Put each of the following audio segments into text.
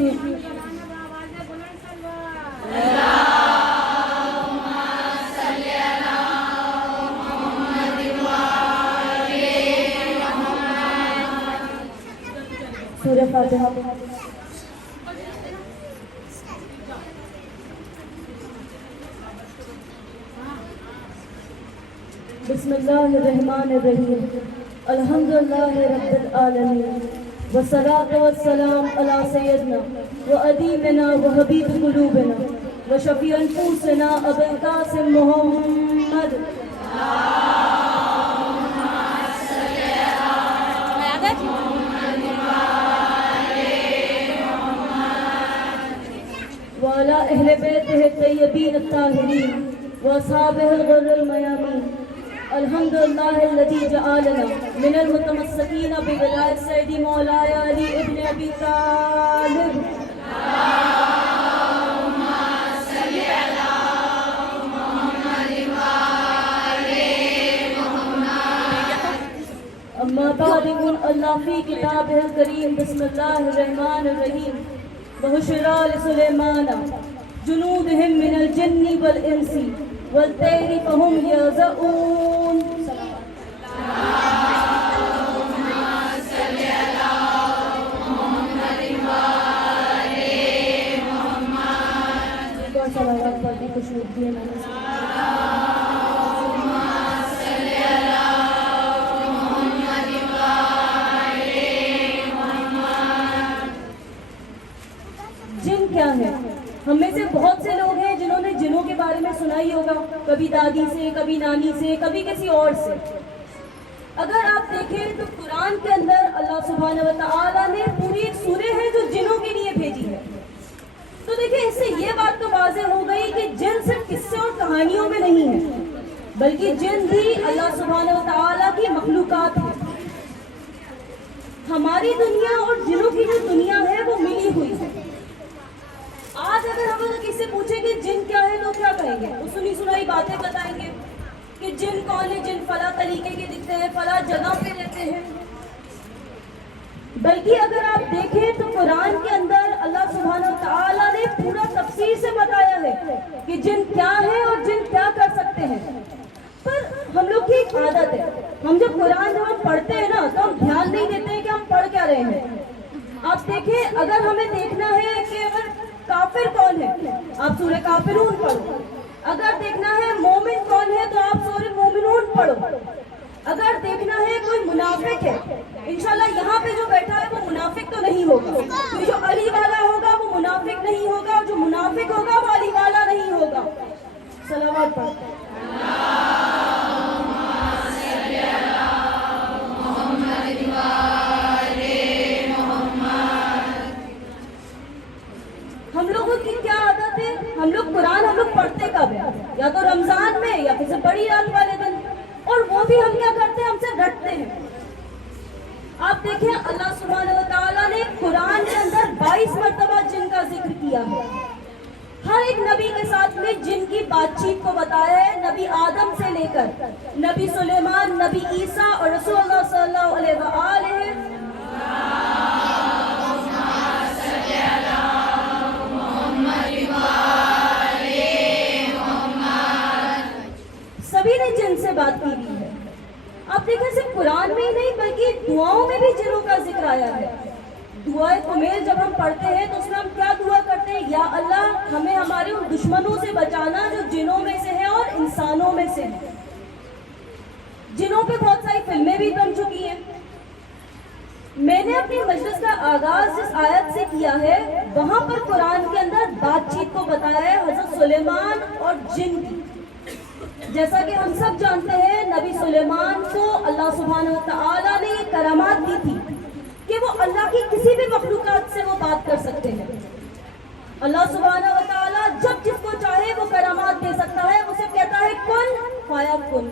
سورہ فاتحہ. بسم اللہ الرحمن الرحیم. الحمدللہ رب العالمین والصلاة والسلام علی سیدنا وادیبنا وحبیب قلوبنا وشفیع انفسنا ابو القاسم محمد. وعلى أهل بيته الطيبين الطاهرين وأصحابه الغر الميامين. الحمد لله الذي جعلنا من المتمسكين بولاية سيدي مولاي علي ابن أبي طالب. اللهم صل على محمد وآل محمد. أما بعد يقول الله في كتابه الكريم بسم الله الرحمن الرحيم. وحشر لسليمان جنودهم من الجن والإنس والطير فهم يوزعون. اللهم صل على محمد وآل محمد. صلوات پڑھنے کو شروع کیے میں نے. جن کیا ہے؟ ہم میں سے بہت سے لوگ ہیں جنہوں نے جنوں کے بارے میں سنا ہی ہوگا، کبھی دادی سے، کبھی نانی سے، کبھی کسی اور سے. اگر آپ دیکھیں تو قرآن کے اندر اللہ سبحانہ و تعالیٰ نے پوری ایک سورہ ہے جو جنوں کے لیے بھیجی ہے. تو دیکھیں اس سے یہ بات تو واضح ہو گئی کہ جن صرف قصے اور کہانیوں میں نہیں ہے، بلکہ جن بھی اللہ سبحانہ و تعالیٰ کی مخلوقات ہیں. ہماری دنیا اور جنوں کی جو دنیا ہے وہ ملی ہوئی ہے. آج اگر ہم کسی سے پوچھیں کہ جن کیا ہے تو کیا کہیں گے؟ وہ سنی سنائی باتیں بتائیں گے کہ جن کون ہے، جن فلاں طریقے کے دکھتے ہیں، فلاں جگہ پہ رہتے ہیں. بلکہ اگر آپ دیکھیں تو قرآن کے اندر اللہ سبحانہ و تعالیٰ نے پورا تفصیل سے بتایا ہے کہ جن کیا ہے اور جن کیا کر سکتے ہیں. پر ہم لوگ کی ایک عادت ہے، ہم جب قرآن پڑھتے ہیں نا تو ہم دھیان نہیں دیتے ہیں کہ ہم پڑھ کیا رہے ہیں. آپ دیکھیں اگر ہمیں دیکھنا ہے کہ اگر کافر کون ہے آپ سورہ کافرون پڑھو. اگر دیکھنا ہے مومن کون ہے تو آپ سورہ مومنون پڑھو. اگر دیکھنا ہے کوئی منافق ہے، انشاءاللہ یہاں پہ جو بیٹھا ہے وہ منافق تو نہیں ہوگا. تو جو علی والا ہوگا وہ منافق نہیں ہوگا، اور جو منافق ہوگا وہ علی والا نہیں ہوگا. صلوات پڑھو. ہم لوگوں کی کیا عادت ہے؟ ہم لوگ قرآن پڑھتے کب ہیں؟ یا تو رمضان میں یا پھر بڑی رات والے دن، اور وہ بھی ہم کیا کرتے ہیں؟ ہم سے رٹتے ہیں. آپ دیکھیں اللہ سبحانہ و تعالیٰ نے قرآن کے اندر 22 مرتبہ جن کا ذکر کیا ہے. ہر ایک نبی کے ساتھ میں جن کی بات چیت کو بتایا ہے، نبی آدم سے لے کر نبی سلیمان، نبی عیسیٰ اور رسول اللہ صلی اللہ علیہ وآلہ. سبھی نے جن سے بات کی ہے. آپ دیکھیں صرف قرآن میں ہی نہیں بلکہ دعاؤں میں بھی جنوں کا ذکر آیا ہے. دعائے کمیل جب ہم پڑھتے ہیں تو اس میں ہم کیا دعا کرتے ہیں؟ یا اللہ ہمیں ہمارے ان دشمنوں سے بچانا جو جنوں میں سے ہیں اور انسانوں میں سے ہیں. جنوں پہ بہت ساری فلمیں بھی بن چکی ہیں. میں نے اپنی مجلس کا آغاز جس آیت سے کیا ہے وہاں پر قرآن کے اندر بات چیت کو بتایا ہے حضرت سلیمان اور جن کی. جیسا کہ ہم سب جانتے ہیں نبی سلیمان کو اللہ سبحانہ و تعالیٰ نے یہ کرامات دی تھی کہ وہ اللہ کی کسی بھی مخلوقات سے وہ بات کر سکتے ہیں. اللہ سبحانہ و تعالیٰ جب جس کو چاہے وہ کرامات دے سکتا ہے. اسے کہتا ہے کن فیکن.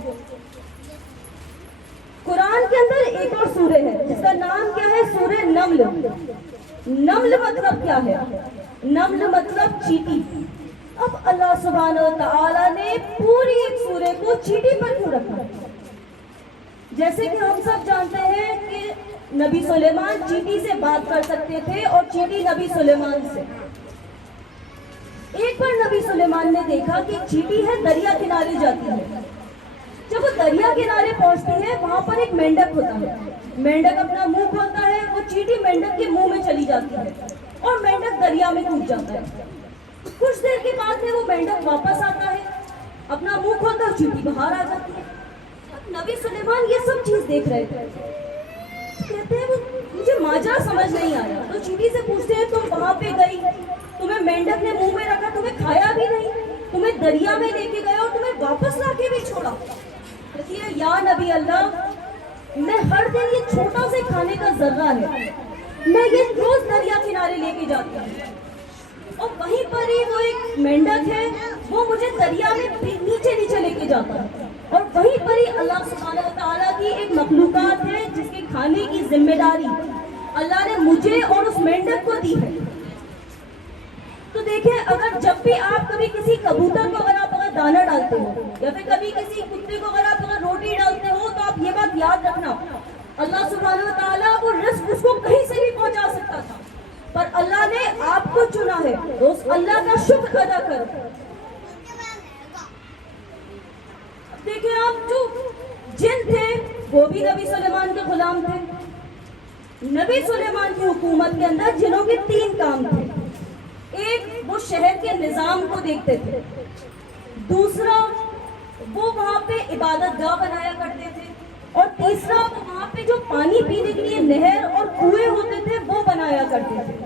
قرآن کے اندر ایک اور سورہ ہے جس کا نام کیا ہے؟ سورہ نمل. نمل مطلب کیا ہے؟ نمل مطلب چیٹی. اب اللہ سبحانہ و تعالیٰ نے پوری ایک سورہ کو چیٹی پر کیوں رکھا؟ جیسے کہ ہم سب جانتے ہیں کہ نبی سلیمان چیٹی سے بات کر سکتے تھے اور چیٹی نبی سلیمان سے۔ ایک بار نبی سلیمان نے دیکھا کہ چیٹی ہے دریا کنارے جاتی ہے۔ جب وہ دریا کنارے پہنچتی ہے وہاں پر ایک مینڈک ہوتا ہے۔ مینڈک اپنا منہ کھولتا ہے، وہ چیٹی مینڈک کے منہ میں چلی جاتی ہے اور مینڈک دریا میں کود جاتا ہے۔ کچھ دیر کے بعد میں وہ مینڈک واپس آتا ہے، اپنا منہ کھولتا ہے، چیٹی باہر آ جاتی ہے۔ نبی سلیمان یہ سب چیز دیکھ رہے تھے، کہتے ہیں مجھے ماجرا سمجھ نہیں آیا۔ تو چیٹی سے پوچھتے ہیں تم وہاں پہ گئی، تمہیں مینڈک نے منہ میں رکھا، تمہیں کھایا بھی نہیں، تمہیں دریا میں لے کے گیا اور تمہیں واپس لا کے بھی چھوڑا۔ کہتی ہے یا نبی اللہ، میں ہر دن یہ چھوٹا سے کھانے کا ذرہ ہے، میں یہ روز دریا کنارے لے کے جاتی ہوں اور وہیں پر ہی وہ ایک مینڈک ہے، وہ مجھے دریا میں نیچے نیچے لے کے جاتا ہے اور وہیں پر ہی اللہ سبحانہ و تعالیٰ کی ایک مخلوقات ہے جس کے کھانے کی ذمہ داری اللہ نے مجھے اور اس مینڈک کو دی ہے۔ تو دیکھیں، اگر جب بھی آپ کبھی کسی کبوتر کو اگر آپ دانا ڈالتے ہو یا پھر کبھی کسی کتے کو اگر آپ روٹی ڈالتے ہو تو آپ یہ بات یاد رکھنا، اللہ سبحانہ و تعالیٰ وہ رزق اس کو کہیں سے بھی پہنچا سکتا تھا، پر اللہ نے آپ کو چنا ہے، تو اس اللہ کا شکر ادا کرو۔ دیکھیں آپ، جو جن تھے وہ بھی نبی سلیمان کے غلام تھے۔ نبی سلیمان کی حکومت کے اندر جنوں کے 3 کام تھے۔ ایک، وہ شہر کے نظام کو دیکھتے تھے، دوسرا وہ وہاں پہ عبادت گاہ بنایا کرتے تھے، اور تیسرا وہ وہاں پہ جو پانی پینے کے لیے نہر اور کنویں ہوتے تھے وہ بنایا کرتے تھے۔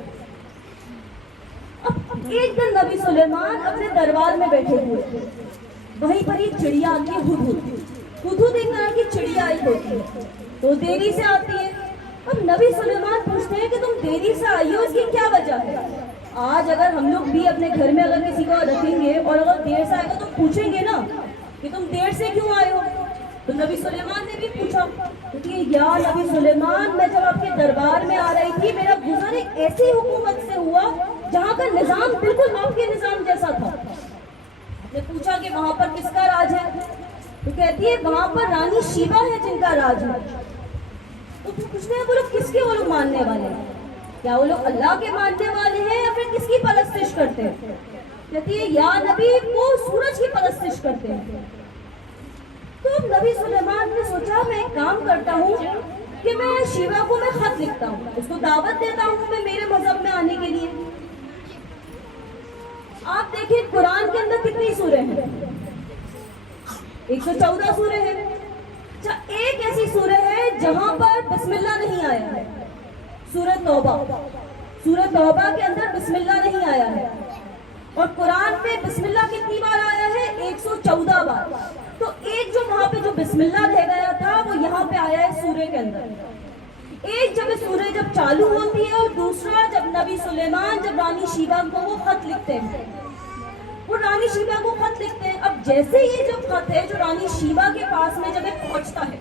اب ایک دن نبی سلیمان اپنے دربار میں بیٹھے ہوئے تھے، وہیں پر ایک چڑیا آتی ہے، ہدہد ایک طرح کی چڑیا آئی ہوتی ہے، تو دیری سے آتی ہے۔ اب نبی سلیمان پوچھتے ہیں کہ تم دیری سے آئی ہو، اس کی کیا وجہ ہے؟ آج اگر ہم لوگ بھی اپنے گھر میں اگر کسی کو رکھیں گے اور اگر دیر سے آئے گا تو پوچھیں گے نا کہ تم دیر سے کیوں آئے ہو؟ تو نبی سلیمان نے بھی پوچھا کہ یا نبی سلیمان، میں جب آپ کے دربار میں آ رہی تھی میرا گزر ایک ایسی حکومت سے ہوا جہاں کا نظام بالکل آپ کے نظام جیسا تھا۔ نے پوچھا کہ وہاں پر کس کا راج ہے؟ تو کہتی ہے وہاں پر رانی شیبہ ہے جن کا راج ہے۔ تو پوچھتے ہیں وہ لوگ کس کے وہ لوگ ماننے والے ہیں؟ کیا وہ لوگ اللہ کے ماننے والے ہیں یا پھر کس کی پرستش کرتے ہیں؟ کہتی ہے یا نبی، وہ سورج کی پرستش کرتے ہیں۔ تو نبی سلیمان نے سوچا میں ایک کام کرتا ہوں کہ میں شیبہ کو میں خط لکھتا ہوں، اس کو دعوت دیتا ہوں میں میرے مذہب میں آنے کے لیے۔ آپ دیکھیں قرآن کے اندر کتنی سورے ہیں؟ 114 سورے ہیں۔ اچھا، ایک ایسی سورہ ہے جہاں پر بسم اللہ نہیں آیا ہے، سورہ توبہ۔ سورہ توبہ کے اندر بسم اللہ نہیں آیا ہے، اور قرآن میں بسم اللہ کتنی بار آیا ہے؟ 114 بار۔ تو ایک جو وہاں پہ جو بسم اللہ رہ گیا تھا وہ یہاں پہ آیا ہے سورہ کے اندر۔ ایک جب سورہ جب چالو ہوتی ہے، اور دوسرا جب نبی سلیمان جب رانی شیبہ کو وہ خط لکھتے ہیں، وہ رانی شیبہ کو خط لکھتے ہیں۔ اب جیسے یہ جو خط ہے جو رانی شیبہ کے پاس میں جب ایک پہنچتا ہے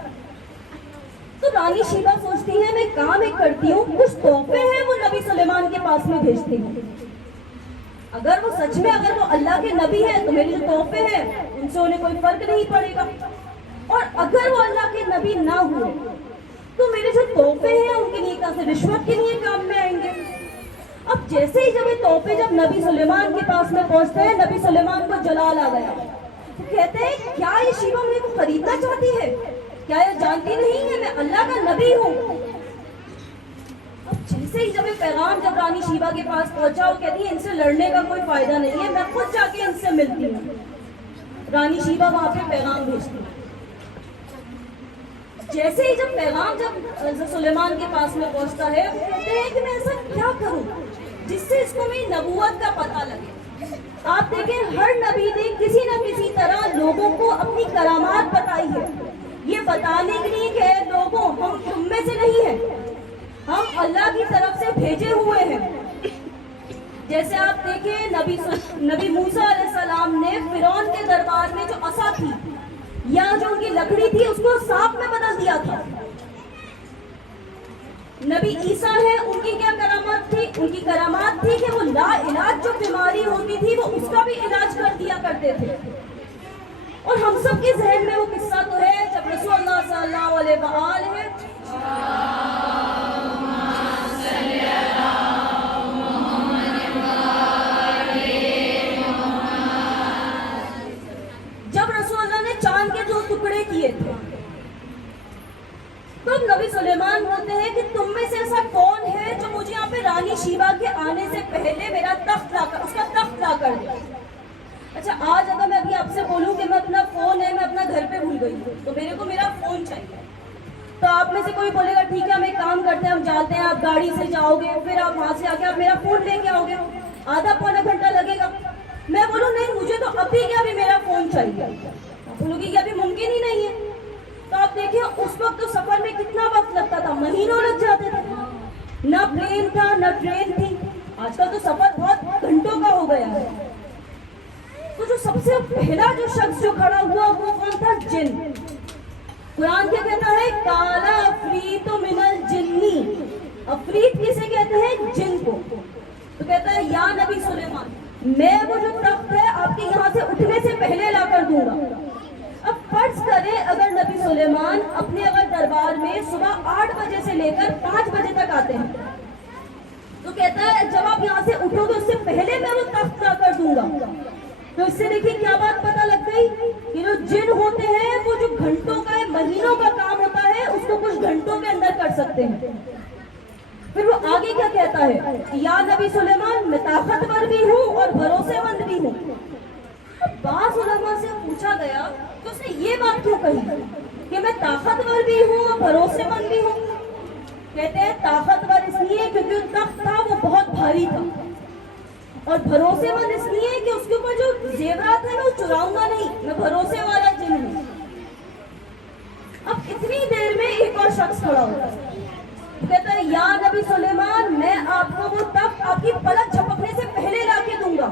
تو رانی شیبہ سوچتی ہے میں کام ایک کرتی ہوں، کچھ تحفے ہیں وہ نبی سلیمان کے پاس میں بھیجتی ہوں، اگر وہ سچ میں اگر وہ اللہ کے نبی ہیں تو میرے جو تحفے ہیں ان سے انہیں کوئی فرق نہیں پڑے گا، اور اگر وہ اللہ کے نبی نہ ہوئے تو میرے جو تحفے ہیں ان کے لیے کیسے رشوت کے لیے کام میں آئیں گے۔ اب جیسے ہی جب یہ تحفے جب نبی سلیمان کے پاس میں پہنچتے ہیں، نبی سلیمان کو جلال آ گیا، تو کہتے ہیں کیا یہ شیبہ میرے کو خریدنا چاہتی ہے؟ کیا یہ جانتی نہیں ہے میں اللہ کا نبی ہوں؟ اب جیسے ہی جب یہ پیغام جب رانی شیبہ کے پاس پہنچا، وہ کہتی ہے ان سے لڑنے کا کوئی فائدہ نہیں ہے، میں خود جا کے ان سے ملتی ہوں۔ رانی شیبہ وہاں پہ پیغام بھیجتی ہے۔ جیسے ہی جب پیغام جب سلیمان کے پاس میں پہنچتا ہے، وہ کہتے ہیں کہ میں ایسا کیا کروں جس سے اس کو میری نبوت کا پتہ لگے۔ آپ دیکھیں ہر نبی نے کسی نہ کسی طرح لوگوں کو اپنی کرامات بتائی ہے، یہ بتانے کے لیے کہ لوگوں ہم تم میں سے نہیں ہیں، ہم اللہ کی طرف سے بھیجے ہوئے ہیں۔ جیسے آپ دیکھیں نبی موسیٰ علیہ السلام نے فرعون کے دربار میں جو عصا تھی یا جو ان کی لکڑی تھی اس کو سانپ میں بدل دیا تھا۔ نبی عیسیٰ ہے، ان کی کیا کرامات تھی؟ ان کی کرامات تھی کہ وہ لا علاج جو بیماری ہوتی تھی وہ اس کا بھی علاج کر دیا کرتے تھے۔ اور ہم سب کے ذہن میں وہ قصہ تو ہے جب رسول اللہ صلی اللہ علیہ وآلہ رانی شیبہ کے آنے سے پہلے میرا تخت لا کر، اس کا تخت لا کر دے۔ اچھا آج اگر میں ابھی آپ سے بولوں کہ میں اپنا فون ہے میں اپنا گھر پہ بھول گئی ہوں تو میرے کو میرا فون چاہیے، تو آپ میں سے کوئی بولے گا ٹھیک ہے ہم ایک کام کرتے ہیں، ہم جاتے ہیں، آپ گاڑی سے جاؤ گے، پھر آپ وہاں سے آ کے آپ میرا فون لے کے آؤ گے، آدھا پونا گھنٹہ لگے گا۔ میں بولوں نہیں مجھے تو ابھی کے ابھی میرا فون چاہیے، آپ بولو گے کہ ابھی ممکن ہی نہیں ہے۔ تو آپ دیکھیں اس وقت تو سفر میں کتنا وقت لگتا تھا، مہینوں لگ جاتے تھے، نہ پلین تھا نہ ٹرین تھی۔ آج کل تو سفر بہت گھنٹوں کا ہو گیا ہے۔ تو جو سب سے پہلا جو شخص جو کھڑا ہوا وہ کون تھا؟ جن۔ قرآن کیا کہتا ہے؟ کالا افریت من الجنی، افریت کسے کہتے ہیں؟ جن کو۔ تو کہتا ہے یا نبی سلیمان میں وہ جو تخت ہے آپ کے یہاں سے اٹھنے سے پہلے لا کر دوں گا۔ اب فرض کریں اگر نبی سلیمان اپنے اگر دربار میں صبح 8 بجے سے لے کر 5 بجے تک آتے ہیں تو کہتا ہے جب آپ یہاں سے اٹھو گے اس سے پہلے میں وہ تخت لا کر دوں گا۔ تو اس سے دیکھیے کیا بات پتہ لگ گئی کہ جو جن ہوتے ہیں وہ جو گھنٹوں کا مہینوں کا کام ہوتا ہے اس کو کچھ گھنٹوں کے اندر کر سکتے ہیں۔ پھر وہ آگے کیا کہتا ہے؟ یا نبی سلیمان میں طاقتور بھی ہوں اور بھروسے مند بھی ہوں۔ بعض علماء سے پوچھا گیا تو اس نے یہ بات کیوں کہی کہ میں طاقتور بھی ہوں اور بھروسے مند بھی ہوں؟ کہتے ہیں طاقتور اس لیے کیونکہ تخت تھا وہ بہت بھاری تھا، اور بھروسے مند اس لیے کہ اس کے اوپر جو زیورات ہیں وہ چراؤں گا نہیں، میں بھروسے والا جن ہوں۔ اب اتنی دیر میں ایک اور شخص کھڑا ہوتا ہے، کہتا ہے یا نبی سلیمان میں آپ کو وہ تخت آپ کی پلک جھپکنے سے پہلے لا کے دوں گا۔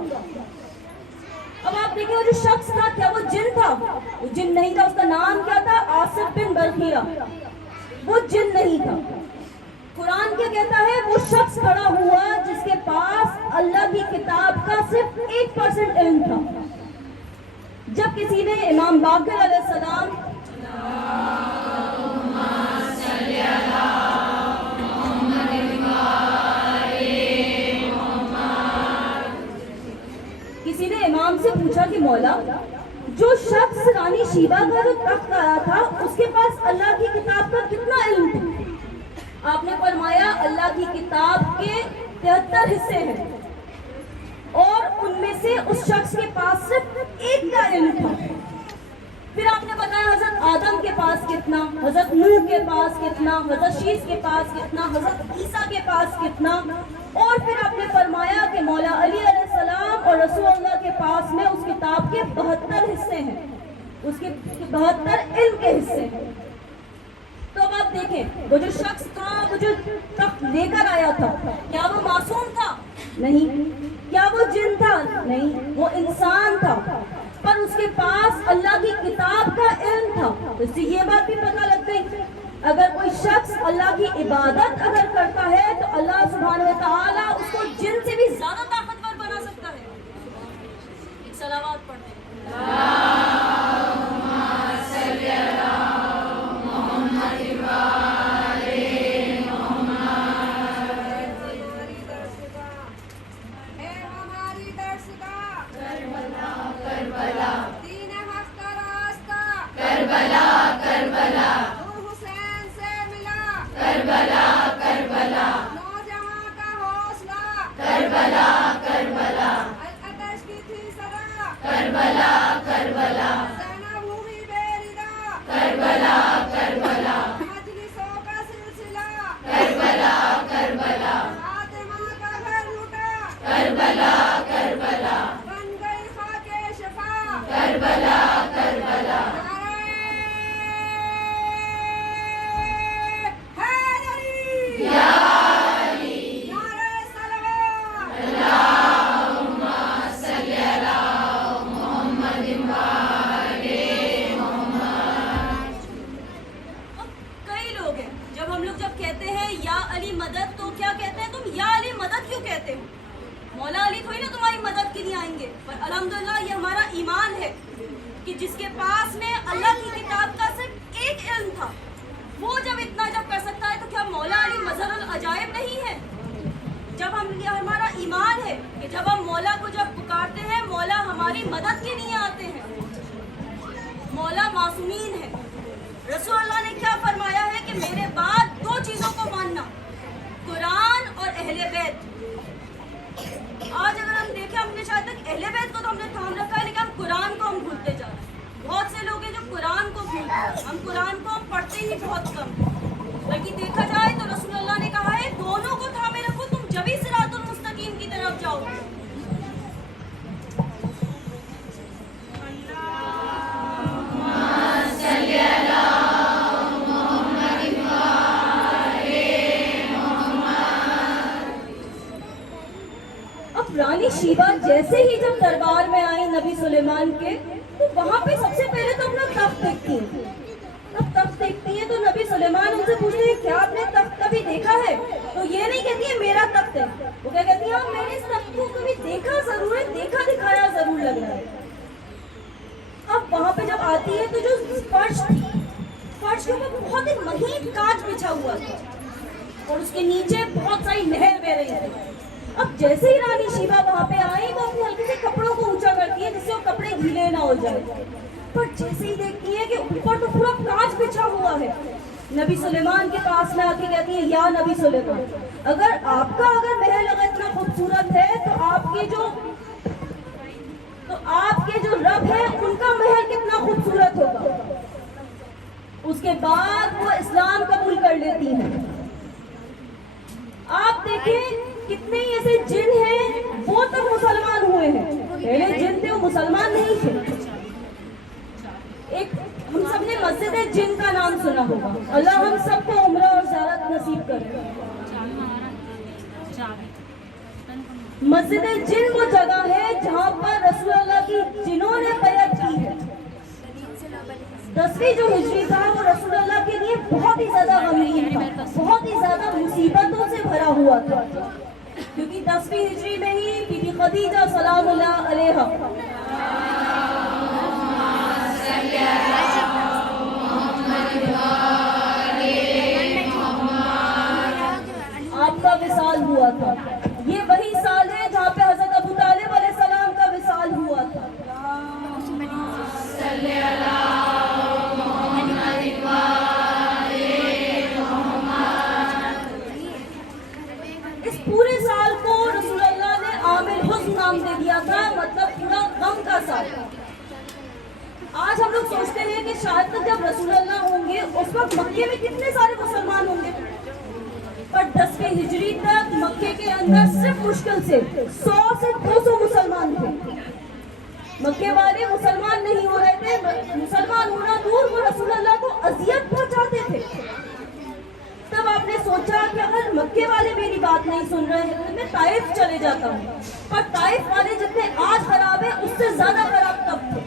اب آپ دیکھیں وہ جو شخص تھا کیا وہ جن تھا؟ وہ جن نہیں تھا۔ اس کا نام کیا تھا؟ آصف بن برخیہ۔ وہ جن نہیں تھا۔ قرآن کیا کہتا ہے؟ وہ شخص کھڑا ہوا جس کے پاس اللہ کی کتاب کا صرف 1% علم تھا۔ جب کسی نے امام باقر علیہ السلام کسی نے امام سے پوچھا کہ مولا جو شخص رانی شیبہ کا جو تخت آیا تھا اس کے پاس اللہ کی کتاب کا کتنا علم تھا؟ آپ نے فرمایا اللہ کی کتاب کے 73 حصے ہیں اور ان میں سے اس شخص کے پاس صرف ایک کا علم تھا۔ پھر آپ نے بتایا حضرت آدم کے پاس کتنا، حضرت نوح کے پاس کتنا، حضرت شیس کے پاس کتنا، حضرت عیسیٰ کے پاس کتنا، اور پھر آپ نے فرمایا کہ مولا علی علیہ السلام اور رسول اللہ کے پاس میں اس کتاب کے 72 حصے ہیں، اس کے 72 علم کے حصے ہیں۔ تو اب آپ دیکھیں وہ جو شخص تھا وہ جو تخت لے کر آیا تھا کیا وہ معصوم تھا؟ نہیں۔ کیا وہ جن تھا؟ نہیں، وہ انسان تھا، پر اس کے پاس اللہ کی کتاب کا علم تھا۔ اس سے یہ بات بھی پتہ لگ گئی اگر کوئی شخص اللہ کی عبادت اگر کرتا ہے تو اللہ سبحانہ و تعالیٰ اس کو جن سے بھی زیادہ طاقتور بنا سکتا ہے۔ ایک صلوات پڑھتے ہیں۔ مدد تو کیا کہتے ہیں؟ تم یا علی مدد کیوں کہتے ہو؟ مولا علی تھوڑی نا تمہاری مدد کے لیے آئیں گے، پر الحمدللہ یہ ہمارا ایمان ہے کہ جس کے پاس میں اللہ کی کتاب کا صرف ایک علم تھا وہ جب اتنا جب کر سکتا ہے تو کیا مولا علی مظہر العجائب نہیں ہے؟ جب ہمارا ایمان ہے کہ جب ہم مولا کو جب پکارتے ہیں مولا ہماری مدد کے لیے آتے ہیں، مولا معصومین ہے۔ رسول اللہ نے کیا فرمایا ہے کہ میرے بعد دو چیزوں کو ماننا، قرآن اور اہل بیت۔ तक अहले बैत को तो हमने थाम रखा है, लेकिन हम कुरान को हम भूलते जा रहे हैं। बहुत से लोग हैं जो कुरान को भूल गए हैं। हम कुरान को हम पढ़ते ही बहुत कम हैं। बल्कि देखा जाए तो रसूलुल्लाह ने कहा है दोनों को थामे रखो, तुम जब ही सिरातुल मुस्तकीम की तरफ जाओगे। रानी शीबा जैसे ही जब दरबार में आई नबी सुलेमान के, तो वहां पे सबसे पहले तो अपना तख्त देखती है। जब तख्त देखती है तो नबी सुलेमान उनसे पूछते हैं क्या आपने तख्त कभी देखा है? तो ये नहीं कहती है मेरा तख्त है, वो क्या कहती है हाँ मैंने इस तख्त को कभी देखा जरूर है, देखा दिखाया जरूर लग रहा है। अब वहां पे जब आती है तो जो फर्श थी, फर्श के ऊपर बहुत ही महीन कांच बिछा हुआ था और उसके नीचे बहुत सारी नहर बह रही थी। अब जैसे ही रानी शीबा वहां पे आई, वो अपने हल्के से कपड़ों को ऊंचा करती है जिससे वो कपड़े गीले ना हो जाए, पर जैसे ही देखती है कि ऊपर तो पूरा कांच बिछा हुआ है, नबी सुलेमान के पास में आके कहती है या नबी सुलेमान, अगर महल अगर इतना खूबसूरत है तो आपके जो रब है उनका महल कितना खूबसूरत होगा। उसके बाद वो इस्लाम कबूल कर लेती हैं। आप देखें कितने ऐसे जिन हैं वो तो मुसलमान हुए हैं, पहले जिन थे वो मुसलमान नहीं थे। एक हम सब ने मस्जिद जिन का नाम सुना होगा, अल्लाह हम सबको उम्रा और ज़ियारत नसीब करे। मस्जिद जिन वो जगह है जहाँ पर रसूलुल्लाह की जिन्होंने बैत की है। 10वीं जो हिजरी था वो रसूलुल्लाह के लिए बहुत ही ज्यादा गमगीन था, बहुत ही ज्यादा मुसीबतों से भरा हुआ था, क्योंकि 10वीं हिजरी में ही बीबी खदीजा सलामुल्लाह अलैहा आपका विसाल हुआ था। ये वही साल है जहाँ पे हजरत अबू तालिब अलैहिस्सलाम का विसाल हुआ था। इस पूरे साल को रसूलुल्लाह ने आमिल हुज़्न नाम दे दिया था, मतलब पूरा गम का साल। आज हम लोग सोचते हैं कि शायद तक जब रसूलुल्लाह होंगे उस वक्त मक्के में कितने सारे मुसलमान होंगे, पर 10वीं हिजरी तक मक्के के अंदर सिर्फ मुश्किल से 100 से 200 मुसलमान थे। मक्के वाले मुसलमान नहीं हो रहे थे, मुसलमान होना दूर, वो रसूलुल्लाह को अजियत पहुंचाते थे। तब आपने सोचा कि अगर मक्के वाले मेरी बात नहीं सुन रहे हैं तो मैं ताइफ चले जाता हूँ, पर ताइफ वाले जितने आज खराब है उससे ज्यादा खराब तब थे।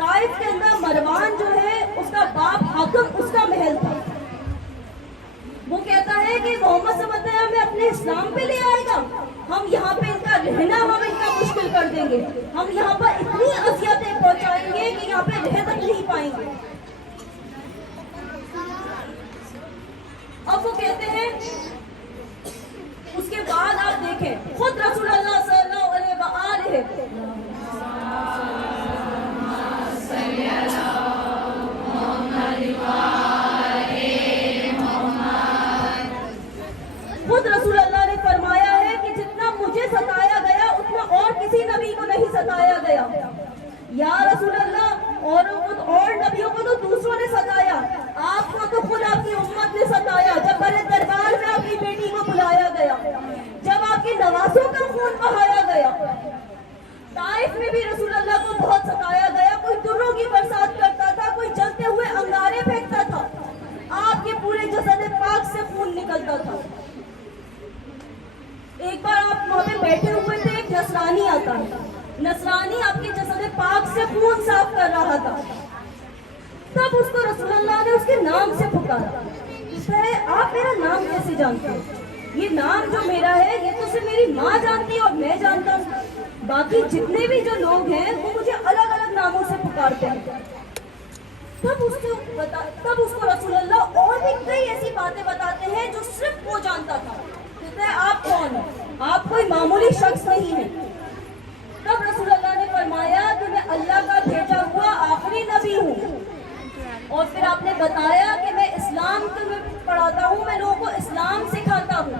ताइफ के अंदर मरवान जो है उसका बाप हाकिम, उसका महल था। वो कहता है कि मोहम्मद समझते हैं हमें अपने इस्लाम पे ले आएगा, हम यहाँ पे इनका रहना हम इनका मुश्किल कर देंगे, हम यहाँ पर इतनी अजियतें पहुँचाएंगे कि यहाँ पे रह तक नहीं पाएंगे। अब वो कहते हैं, उसके बाद आप देखें खुद रसूलुल्लाह सल्लल्लाहु अलैहि खुद रसूलुल्लाह ने फरमाया है कि जितना मुझे सताया गया उतना और किसी नबी को नहीं सताया गया। या रसूलुल्लाह और नबियों को तो दूसरों ने सताया, आपको तो खुद आपकी उम्मत ने सताया। जब बड़े दरबार में आपकी बेटी को बुलाया गया, जब आपके नवासों का खून बहाया गया, ताइफ में भी रसूलुल्लाह को बहुत सताया गया। कोई दुर्रों की बरसात करता था, कोई जलते हुए अंगारे फेंकता था, आपके पूरे जसद पाक से खून निकलता था। एक बार आप वहाँ पे बैठे हुए थे, एक नसरानी आता है, नसरानी आपके जसद पाक से खून साफ कर रहा था। तब उसको रसूलुल्लाह ने उसके नाम से पुकारा, आप मेरा नाम कैसे जानते हो? ये नाम जो मेरा है ये तो सिर्फ मेरी माँ जानती है और मैं जानता हूँ, बाकी जितने भी जो लोग हैं वो मुझे अलग अलग नामों से पुकारते हैं। तब उसको रसूलुल्लाह और भी कई ऐसी बातें बताते हैं जो सिर्फ वो जानता था। कहते हैं आप कौन हो? आप कोई मामूली शख्स नहीं है। तब रसूलुल्लाह ने फरमाया कि मैं अल्लाह का भेजा हुआ आखिरी नबी हूँ। और फिर आपने बताया कि मैं इस्लाम को पढ़ाता हूँ, मैं लोगों को इस्लाम सिखाता हूँ।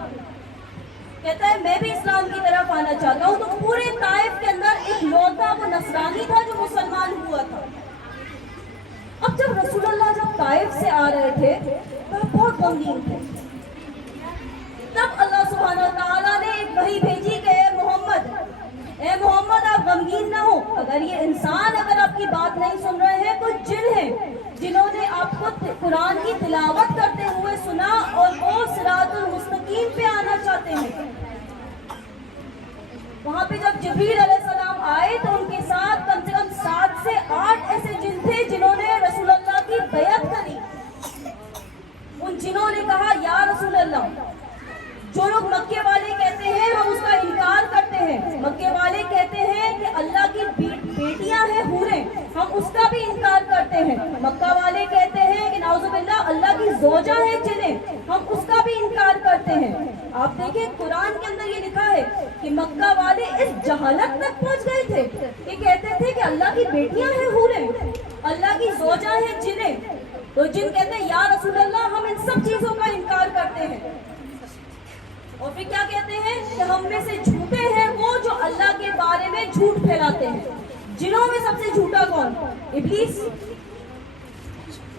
कहता है मैं भी इस्लाम की तरफ आना चाहता हूँ। तो पूरे ताइफ के नसरानी था जो मुसलमान हुआ था। अब जब रसूल अल्लाह जब ताइफ से आ रहे थे तो बहुत गमगीन थे। तब अल्लाह सुब्हानहू व तआला ने एक वही भेजी कि ए मोहम्मद आप गमगीन ना हो। अगर ये इंसान अगर आपकी बात नहीं सुन रहे हैं, कुछ जिन हैं जिन्होंने आपको कुरान की तिलावत करते हुए सुना और वो सिरातुल मुस्तकीम पे आना चाहते हैं। वहां पे जब जिब्रील अलैहिस्सलाम आए तो उनके साथ कम से कम 7 से 8 ऐसे जिन थे जिन्होंने रसूल अल्लाह की बैअत करी। उन जिन्हों ने कहा या रसूल अल्लाह, जो लोग मक्के वाले कहते हैं हम उसका इनकार करते हैं, मक्के वाले कहते हैं कि अल्लाह की बेटियां हैं हूरें, हम उसका भी इनकार करते हैं। मक्का वाले कहते हैं कि नाउजुबिल्लाह अल्लाह की ज़ौजा है जिन्हें, हम उसका भी इनकार करते हैं। आप देखें कुरान के अंदर ये लिखा है कि मक्का वाले इस जहालत तक पहुंच गए थे कि कहते थे कि अल्लाह की बेटियां हैं हूरें, अल्लाह की ज़ौजा है जिन्हें। तो जिन कहते हैं या रसूल अल्लाह हम इन सब चीजों का इनकार करते हैं। और फिर क्या कहते हैं कि हम में से झूठे हैं वो जो अल्लाह के बारे में झूठ फैलाते हैं। जिन्हों में सबसे झूठा कौन? इब्लीस।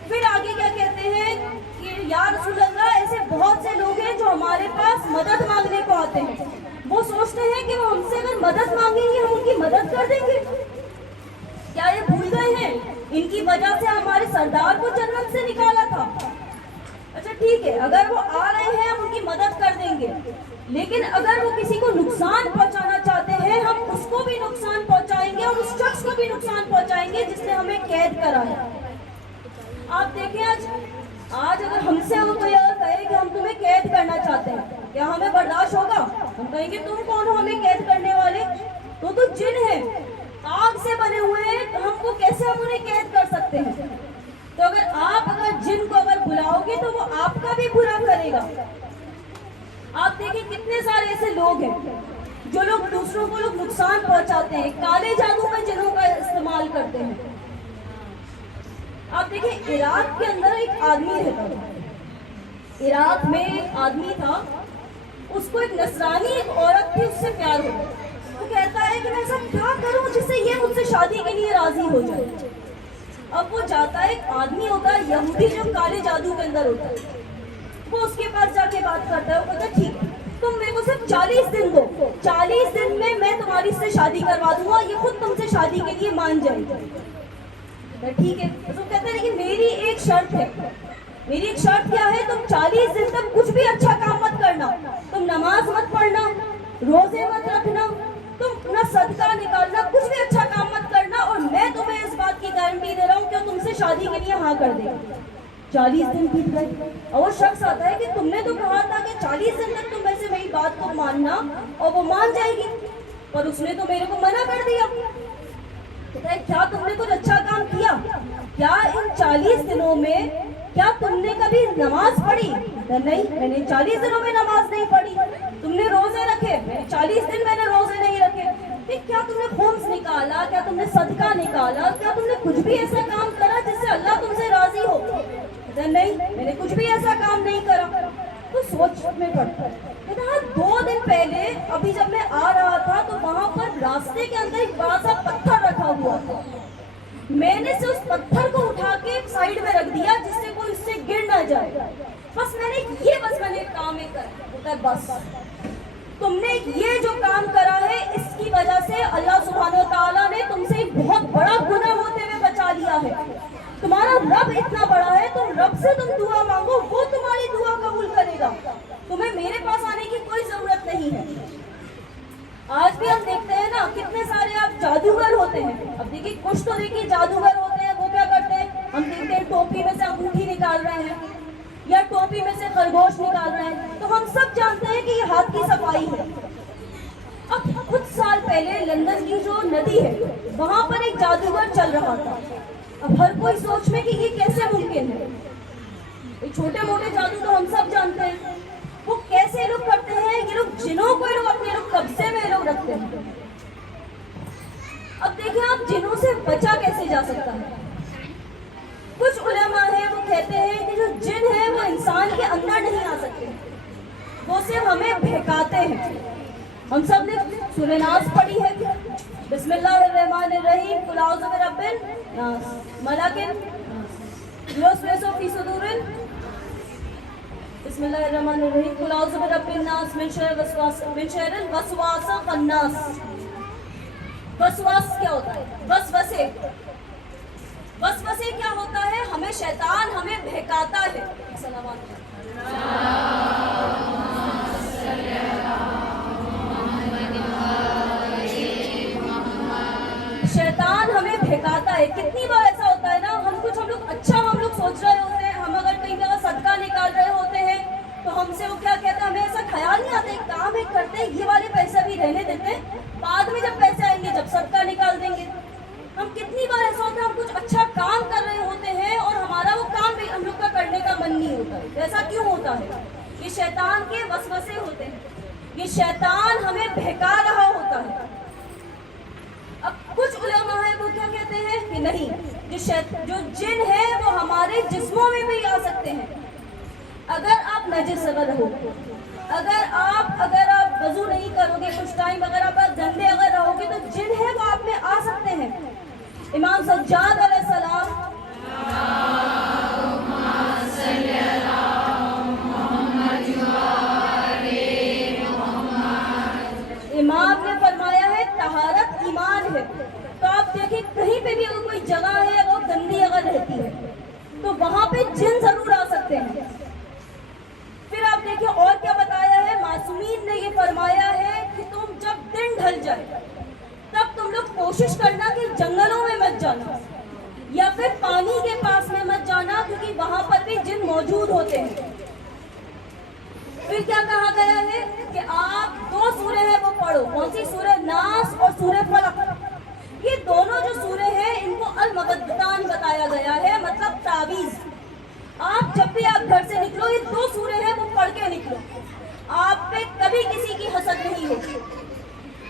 फिर आगे क्या कहते हैं कि या रसूल अल्लाह ऐसे बहुत से लोग हैं जो हमारे पास मदद मांगने को आते हैं, वो सोचते हैं कि वो हमसे अगर मदद मांगेंगे हम उनकी मदद कर देंगे। क्या ये भूल गए हैं इनकी वजह से हमारे सरदार को जन्नत से निकाला था? अच्छा ठीक है, अगर वो आ रहे हैं हम उनकी मदद कर देंगे, लेकिन अगर वो किसी को नुकसान पहुंचाना चाहते हैं हम उसको भी नुकसान पहुंचाएंगे और उस शख्स को भी नुकसान पहुंचाएंगे जिसने हमें कैद कराया। आप देखें आज अगर हमसे वो कोई और कहे कि हम तुम्हें कैद करना चाहते हैं, क्या हमें बर्दाश्त होगा? हम कहेंगे तुम कौन हो हमें कैद करने वाले? तो जिन है आग से बने हुए हैं, तो हमको कैसे हम उन्हें कैद कर सकते हैं? तो अगर जिन को अगर बुलाओगे तो वो आपका भी बुरा करेगा। आप देखिए कितने सारे ऐसे लोग हैं जो लोग दूसरों को लोग नुकसान पहुंचाते हैं, काले जादू में जिन्हों का इस्तेमाल करते हैं। आप देखिए इराक के अंदर एक आदमी रहता था। इराक में एक आदमी था, उसको एक नसरानी एक औरत थी, उससे प्यार हो गया। वो कहता है कि मैं ऐसा क्या करूं जिससे ये मुझसे शादी के लिए राजी हो जाए। अब वो जाता है, एक आदमी होता है यहूदी जो काले जादू के अंदर होता है, वो उसके पास जाके बात करता है। वो कहता है ठीक है तुम मेरे को सिर्फ 40 दिन दो, 40 दिन में मैं तुम्हारी से शादी करवा दूंगा, ये खुद तुमसे शादी के लिए मान जाएगी। ठीक है, तो कहते हैं लेकिन मेरी एक शर्त है। मेरी एक शर्त क्या है? तुम 40 दिन तक कुछ भी अच्छा काम मत करना, तुम नमाज मत पढ़ना, रोजे मत रखना, तुम अपना सदका निकालना, कुछ भी अच्छा काम मत करना, और मैं तुम्हें इस बात की गारंटी दे रहा हूँ कि तुमसे शादी के लिए हाँ कर देगा। 40 दिन बीत गए और वो शख्स आता है कि तुमने तो कहा था कि 40 दिन तक तुम वैसे मेरी बात को मानना और वो मान जाएगी, पर उसने तो मेरे को मना कर दिया। कहता है क्या तुमने कुछ अच्छा काम किया? क्या इन 40 दिनों में क्या तुमने कभी नमाज पढ़ी? नहीं, मैंने 40 दिनों में नमाज नहीं पढ़ी। तुमने रोजे रखे? 40 दिन मैंने रोजे नहीं रखे। क्या तुमने खुम्स निकाला? क्या तुमने सदका निकाला? क्या तुमने कुछ भी ऐसा काम करा जिससे अल्लाह तुमसे राजी हो? नहीं, मैंने कुछ भी ऐसा काम नहीं करा। तो सोच में पड़ता है। कहता हाँ 2 दिन पहले अभी जब मैं आ रहा था तो वहां पर रास्ते के अंदर एक बड़ा सा पत्थर रखा हुआ था, मैंने से उस पत्थर को उठा के एक साइड में रख दिया जिससे कोई उससे गिर ना जाए। बस मैंने एक काम एक करा। बस तुमने ये जो काम करा है इसकी वजह से अल्लाह सुब्हानहू व तआला ने तुमसे एक बहुत बड़ा गुनाह होते हुए बचा लिया है। तुम्हारा रब इतना बड़ा है, तुम रब से तुम दुआ मांगो, वो तुम्हारी दुआ कबूल करेगा। तुम्हें मेरे पास आने की कोई जरूरत नहीं है। आज भी हम देखते हैं ना कितने सारे आप जादूगर होते हैं। अब देखिए कुछ तो देखिए जादूगर होते हैं, वो क्या करते हैं, हम देखते हैं टोपी में से अंगूठी निकाल रहे हैं या टोपी में से खरगोश निकाल रहे हैं, तो हम सब जानते हैं कि ये हाथ की सफाई है। अब कुछ साल पहले लंदन की जो नदी है वहां पर एक जादूगर चल रहा था। अब हर कोई सोच में कि ये कैसे मुमकिन है। छोटे मोटे जादू तो हम सब जानते हैं, वो कैसे लोग करते हैं। ये लोग जिनों को लोग अपने लोग कब्जे में लोग रखते हैं। अब देखिए आप जिनों से बचा कैसे जा सकता है। कुछ उलेमा है वो कहते हैं कि जो जिन है वो इंसान के अंदर नहीं आ सकते, वो सिर्फ हमें बहकाते हैं। हम सब ने सूरह नास पढ़ी है, बिस्मिल्लाहिर्रहमानिर्रहीम, कुल औज़ु बिरब्बिन नास, मलकिन युवस्विसु फी सुदूरिन। बिस्मिल्लाहिर्रहमानिर्रहीम, कुल औज़ु बिरब्बिन नास, मिन शर्रिल वसवासिल खन्नास। वसवास क्या होता है? वसवसे क्या होता है? हमें शैतान हमें बहकाता है। शैतान हमें बहकाता है। कितनी बार ऐसा होता है ना, हम लोग सोच रहे होते हैं, हम अगर कहीं जगह सदका निकाल रहे होते हैं तो हमसे वो क्या कहते हैं, हमें ऐसा ख्याल नहीं आता, एक काम एक करते हैं, ये वाले पैसे भी रहने देते हैं, बाद में जब पैसे आएंगे जब सदका निकाल देंगे। हम कितनी बार ऐसा होता है, हम कुछ अच्छा काम कर रहे होते हैं और हमारा वो काम भी हम लोग का करने का मन नहीं होता है। ऐसा क्यों होता है? ये शैतान के वसवसे होते हैं, ये शैतान हमें बहका रहा होता है। अब कुछ उलमा है वो क्या कहते हैं कि नहीं, जो जिन है वो हमारे जिस्मों में भी आ सकते हैं। अगर आप नजिस अगर हो, अगर आप वजू नहीं करोगे कुछ टाइम, अगर आप गंदे अगर रहोगे तो जिन है वो आप में आ सकते हैं। इमाम सज्जाद अलैहिस्सलाम इमाम ने फरमाया है तहारत ईमान है। तो आप देखिए कहीं पे भी अगर कोई जगह है अगर गंदी अगर रहती है तो वहां पे जिन जरूर आ सकते हैं। फिर आप देखिए और क्या बताया है, मासूमीन ने ये फरमाया है कि तुम जब दिन ढल जाए तब तुम लोग कोशिश करना कि जंगलों में मत जाना या फिर पानी के पास में मत जाना, क्योंकि वहां पर भी जिन मौजूद होते हैं। फिर क्या कहा गया है कि आप 2 सूरह है वो पढ़ो। कौन सी? सूरह नास और सूरह फलक। ये दोनों जो सूरह हैं इनको अल-मबद्दान बताया गया है, मतलब तावीज़। आप जब भी आप घर से निकलो ये 2 सूरह हैं वो पढ़ के निकलो, आप पे कभी किसी की हसद नहीं होगी।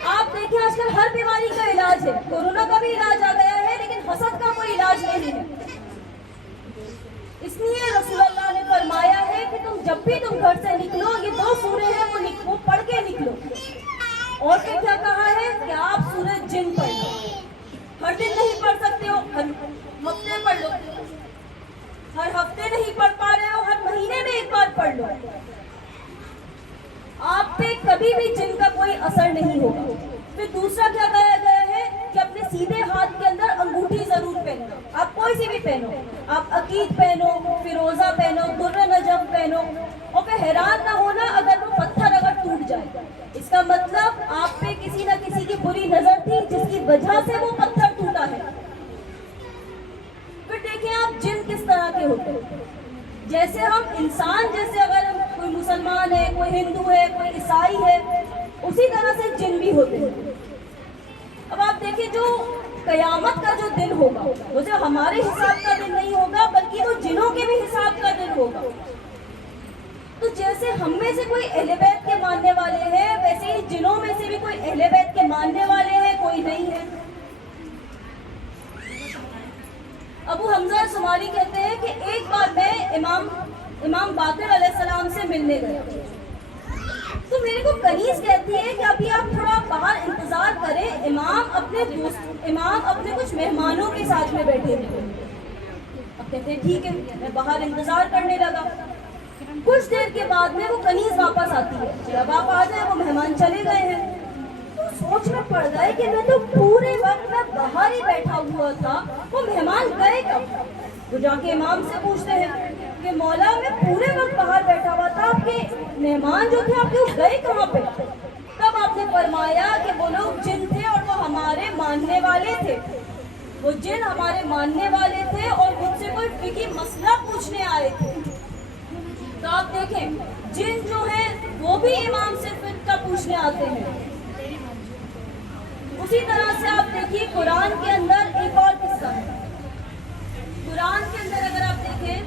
आप देखिए आजकल हर बीमारी का इलाज है, कोरोना का भी इलाज आ गया है, लेकिन हसद का कोई इलाज नहीं है। इसलिए रसूलुल्लाह ने फरमाया है कि तुम जब भी तुम घर से निकलो ये 2 सूरह हैं वो पढ़ के निकलो। और फिर क्या कहा है कि आप सूरह जिन पढ़ लो। हर दिन नहीं पढ़ सकते हो, हर हफ्ते पढ़ लो। हर हफ्ते नहीं पढ़ पा रहे हो, हर महीने में एक बार पढ़ लो। आप पे कभी भी जिन का कोई असर नहीं होगा। फिर दूसरा क्या कहा गया है कि अपने सीधे हाथ के अंदर अंगूठी जरूर पहनना। आप कोई सी भी पहनो, आप अकीद पहनो, फिरोजा पहनो, दुर्र नजम पहनो, और फिर हैरान ना होना अगर वो पत्थर अगर टूट जाए। इसका मतलब आप पे किसी न किसी की बुरी नजर थी जिसकी वजह से वो पत्थर टूटा है। फिर देखिए आप जिन किस तरह के होते हैं। जैसे हम इंसान, जैसे अगर कोई मुसलमान है, कोई हिंदू है, कोई ईसाई है, उसी तरह से जिन भी होते हैं। अब आप देखिए जो कयामत का जो दिन होगा वो जो हमारे हिसाब का दिन नहीं होगा, बल्कि वो जिनों के भी हिसाब का दिन होगा। तो जैसे हम में से कोई अहले बैत के मानने वाले हैं, वैसे ही जिनों में से भी कोई अहले बैत के मानने वाले हैं, कोई नहीं है। अबू हमजा सुमारी कहते हैं कि एक बार मैं इमाम बाकर अलैहिस्सलाम से मिलने गया, तो मेरे को कनीज कहती है कि अभी आप थोड़ा बाहर इंतजार करें, इमाम अपने कुछ मेहमानों के साथ में बैठे हैं। अब कहते हैं ठीक है, मैं बाहर इंतजार करने लगा। कुछ देर के बाद में वो कनीज वापस आती है, जब आप आ जाए वो मेहमान चले गए हैं। तो सोच में पड़ गए कि मैं तो पूरे वक्त में बाहर ही बैठा हुआ था, वो मेहमान गए कब? वो जाके इमाम से पूछते हैं कि मौला मैं पूरे वक्त बाहर बैठा हुआ था, आपके मेहमान जो थे आपके गए कहाँ पे? तब आपने फरमाया कि वो लोग जिन थे और वो हमारे मानने वाले थे। वो जिन हमारे मानने वाले थे और मुझसे कोई फिकी मसला पूछने आए थे। तो आप देखें जिन जो है वो भी इमाम से फिक्र पूछने आते हैं। उसी तरह से आप देखिए कुरान के अंदर एक और किस्सा है। कुरान के अंदर अगर आप देखें,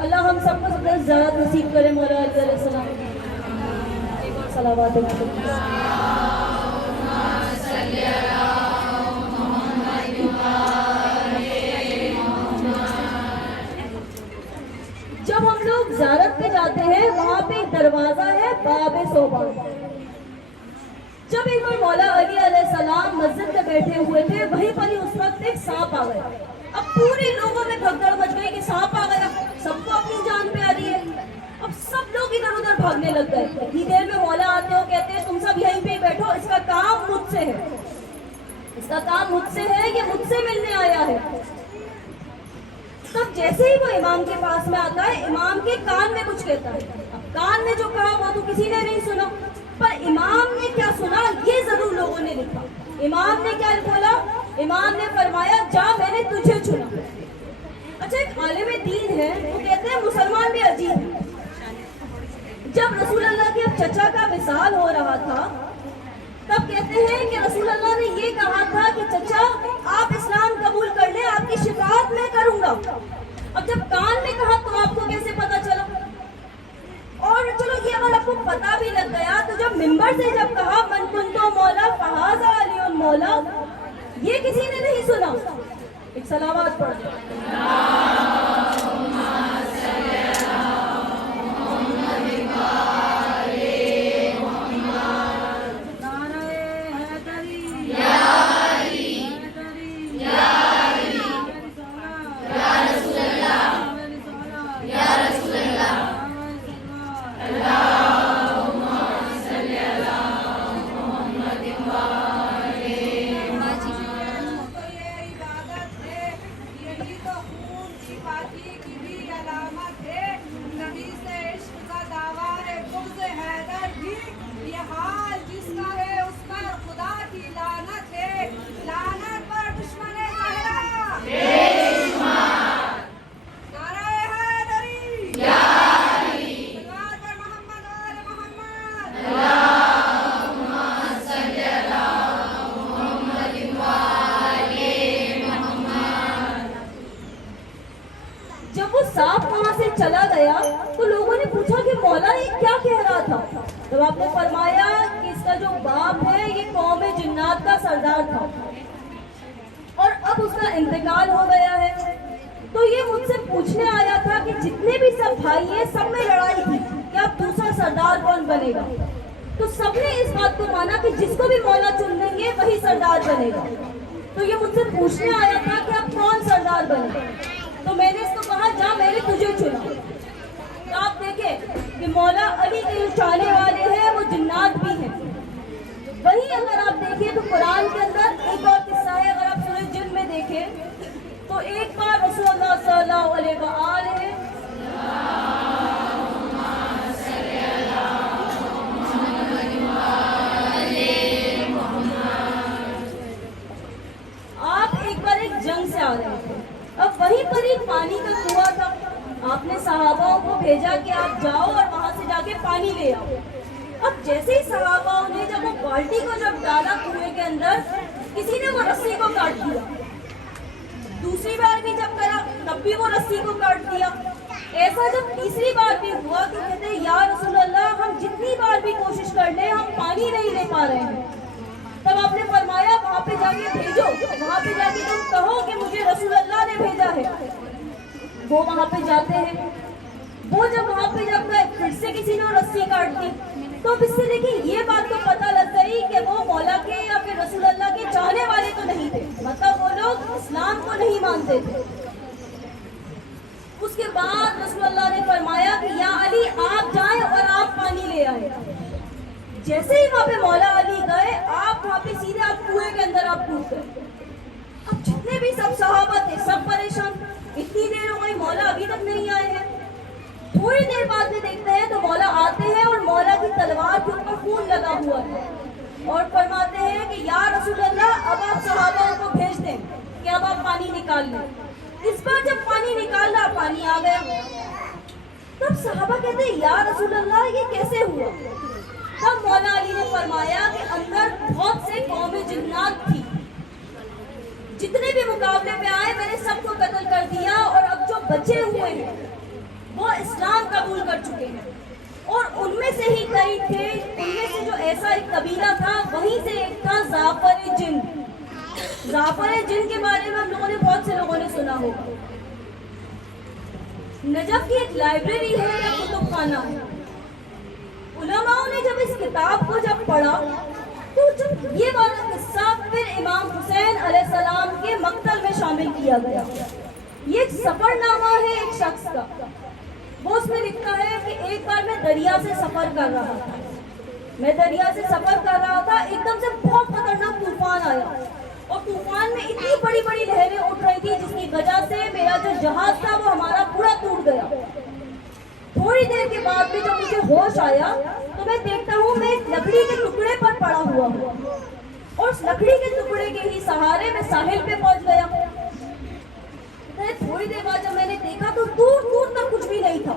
अल्लाह हम सबको सबसे ज़्यादा नसीब करे मौला अलैहिस्सलाम। एक और सलावत जब हम लोग ज़ियारत पे जाते हैं वहाँ पे एक दरवाज़ा है बाब सोबा। जब एक बार मौला अली अलैहिस्सलाम मस्जिद में बैठे हुए थे, वहीं पर ही उस वक्त एक सांप आ गया। अब पूरे लोगों में भगदड़ मच गई कि सांप आ गया, सबको अपनी जान पे आ रही है। अब सब लोग इधर उधर भागने लग गए। इतनी देर में मौला आते हो, कहते हैं तुम सब यहीं पे बैठो, इसका काम मुझसे है, इसका काम मुझसे है, ये मुझसे मिलने आया है। तब जैसे ही वो इमाम के पास में आता है, इमाम के कान में कुछ कहता है। अब कान में जो कहा वो तो किसी ने नहीं सुना, पर इमाम ने क्या सुना ये जरूर लोगों ने लिखा। इमाम ने क्या बोला? इमाम ने फरमाया, जा मैंने तुझे चुना। अच्छा, एक आलिम दीन है, वो कहते हैं मुसलमान भी अजीब है। जब रसूल अल्लाह के चचा का विसाल हो रहा था, तब कहते हैं कि रसूल अल्लाह ने ये कहा था कि चचा आप इस्लाम कबूल कर ले, आपकी शिफाअत मैं करूंगा। अब जब कान में कहा तो आपको कैसे पता चला? और चलो ये अगर आपको पता भी लग गया, तो जब मिंबर से जब कहा मन कुंतो मौला फहाज़ा अलीउन मौला, ये किसी ने नहीं सुना। एक सलावत पढ़ दो। सांप वहां से चला गया तो लोगों ने पूछा कि मौला ये क्या कह रहा था? तो आपने फरमाया कि इसका जो बाप है ये कौम जिन्नात का सरदार था और अब उसका इंतकाल हो गया है। तो ये मुझसे पूछने आया था कि जितने भी सब भाई हैं सब में लड़ाई थी कि अब दूसरा सरदार कौन बनेगा। तो सबने इस बात को माना कि जिसको भी मौला चुन लेंगे वही सरदार बनेगा। तो ये मुझसे पूछने आया था कि अब कौन सरदार बने। तो मैंने इसको कहा, जा मैंने तुझे चुना। तो आप देखें कि मौला अली के जो चाहने वाले हैं वो जिन्नात भी हैं। वही अगर आप देखें तो कुरान के अंदर एक और किस्सा है। अगर आप सूरह जिन में देखें तो एक बार रसूलुल्लाह सल्लल्लाहु अलैहि वसल्लम आप एक बार एक जंग से आ रहे थे। अब वहीं पर एक पानी का कुआं था। आपने सहाबाओं को भेजा कि आप जाओ और वहां से जाके पानी ले आओ। अब जैसे ही सहाबाओं ने जब वो बाल्टी को जब डाला कुएं के अंदर, किसी ने वो रस्सी को काट दिया। दूसरी बार भी जब करा तब भी वो रस्सी को काट दिया। ऐसा जब तीसरी बार भी हुआ कि कहते या रसूल अल्लाह, हम जितनी बार भी कोशिश कर ले हम पानी नहीं ले पा रहे हैं। तब आपने फरमाया वहां पे जाके भेजो, वहां पे जाके तुम कहो कि मुझे रसूल अल्लाह ने भेजा है। वो वहां पे जाते हैं। वो जब वहां पे जब गए फिर से किसी ने रस्सी काट दी। तो अब इससे लेकिन ये बात तो पता लग गई कि वो मौला के या फिर रसूल अल्लाह के चाहने वाले तो नहीं थे, मतलब वो लोग इस्लाम को नहीं मानते थे। उसके बाद रसूल अल्लाह ने फरमाया कि या अली आप जाएं और आप पानी ले आए। जैसे ही वहां पे मौला अली गए, आप वहां पे सीधे आप कुएं के अंदर आप कूद गए। अब जितने भी सब सहाबा थे सब परेशान, इतनी देर हो गई मौला अभी तक नहीं आए हैं। थोड़ी देर बाद में देखते हैं तो मौला आते हैं और मौला की तलवार के ऊपर खून लगा हुआ है और फरमाते हैं कि या रसूल अल्लाह, अब आप सहाबाओं को भेज दें कि अब आप पानी निकाल लें। इस बार जब पानी निकाला, पानी आ गया। तब सहाबा कहते हैं या रसूल अल्लाह ये कैसे हुआ? तब मौला अली ने फरमाया कि अंदर बहुत से कौम जिन्नात थी, जितने भी मुकाबले पे आए मैंने सबको कत्ल कर दिया और अब जो बचे हुए हैं वो इस्लाम कबूल कर चुके हैं। और उनमें से ही कई थे, उनमें से जो ऐसा एक कबीला था वहीं से एक था जाफर जिन। जाफर जिन के बारे में हम लोगों ने बहुत से लोगों ने सुना होगा। नजफ की एक लाइब्रेरी है या कुतुब खाना है। उलमाओं ने जब इस किताब को जब पढ़ा तो یہ والا قصہ پھر امام حسین علیہ السلام کے مقتل میں شامل کیا گیا. یہ ایک سفر نامہ ہے ایک شخص کا. وہ اس میں لکھتا ہے کہ ایک بار میں دریا سے سفر کر رہا تھا. ایک دم سے بہت خطرناک طوفان آیا اور طوفان میں اتنی بڑی بڑی لہریں اٹھ رہی تھی جس کی وجہ سے میرا جو جہاز تھا وہ ہمارا پورا ٹوٹ گیا. تھوڑی دیر کے بعد میں جب مجھے ہوش آیا تو میں دیکھتا ہوں میں ایک لکڑی کے ٹکڑے پر پڑا ہوا ہوں اور اس لکڑی کے ٹکڑے کے ہی سہارے میں ساحل پہ پہنچ گیا. تھوڑی دیر بعد جب میں نے دیکھا تو دور دور تک کچھ بھی نہیں تھا.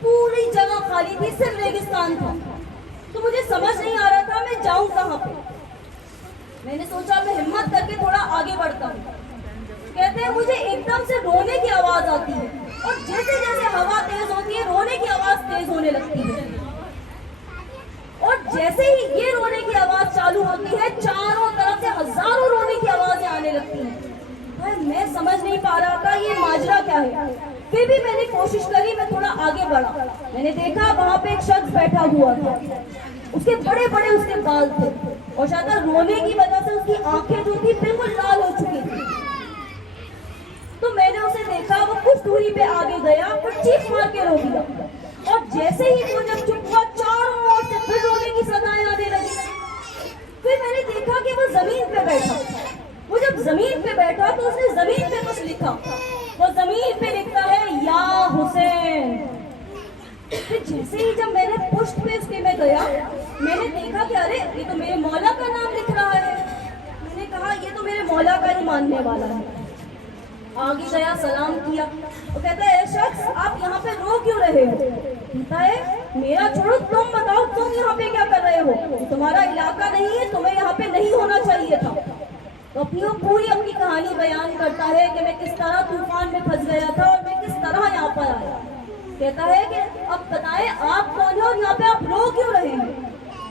پوری جگہ خالی تھی, صرف ریگستان تھا. تو مجھے سمجھ نہیں آ رہا تھا میں جاؤں کہاں پہ. میں نے سوچا میں ہمت کر کے تھوڑا آگے بڑھتا ہوں. کہتے ہیں مجھے ایک دم سے رونے کی آواز آتی ہے اور جیسے جیسے ہوا تیز ہوتی ہے رونے کی آواز تیز ہونے لگتی ہے. اور جیسے ہی یہ رونے کی آواز چالو ہوتی ہے چاروں طرف سے ہزاروں رونے کی آوازیں آنے لگتی ہیں. میں سمجھ نہیں پا رہا تھا یہ ماجرا کیا ہے. پھر بھی میں نے کوشش کری, میں تھوڑا آگے بڑھا. میں نے دیکھا وہاں پہ ایک شخص بیٹھا ہوا تھا. اس کے بڑے بڑے اس کے بال تھے اور شاید رونے کی وجہ سے اس کی آنکھیں جو تھی بالکل لال ہو چکی تھی. تو میں نے اسے دیکھا, وہ کچھ دوری پہ آگے گیا اور چیخ مار کے رو دیا. اور جیسے ہی وہ جب چپ ہوا چاروں اور سے پھر رونے کی صدائیں آنے لگی. پھر میں نے دیکھا کہ وہ زمین پہ بیٹھا. وہ جب زمین پہ بیٹھا تو اس نے زمین پہ کچھ لکھا. وہ زمین پہ لکھتا ہے یا حسین. پھر جیسے ہی جب میں نے پشت پہ اس کے میں گیا میں نے دیکھا کہ ارے یہ تو میرے مولا کا نام لکھ رہا ہے. میں نے کہا یہ تو میرے مولا کا ہی ماننے والا ہے. آگے گیا, سلام کیا. وہ کہتا ہے اے شخص آپ یہاں پہ رو کیوں رہے ہو. کہتا ہے میرا چھوڑو, تم بتاؤ تم یہاں پہ کیا کر رہے ہو. تمہارا علاقہ نہیں ہے, تمہیں یہاں پہ نہیں ہونا چاہیے تھا. تو پوری اپنی کہانی بیان کرتا ہے کہ میں کس طرح طوفان میں پھنس گیا تھا اور میں کس طرح یہاں پر آیا. کہتا ہے کہ اب بتائیں آپ کون ہیں اور یہاں پہ آپ رو کیوں رہے ہیں.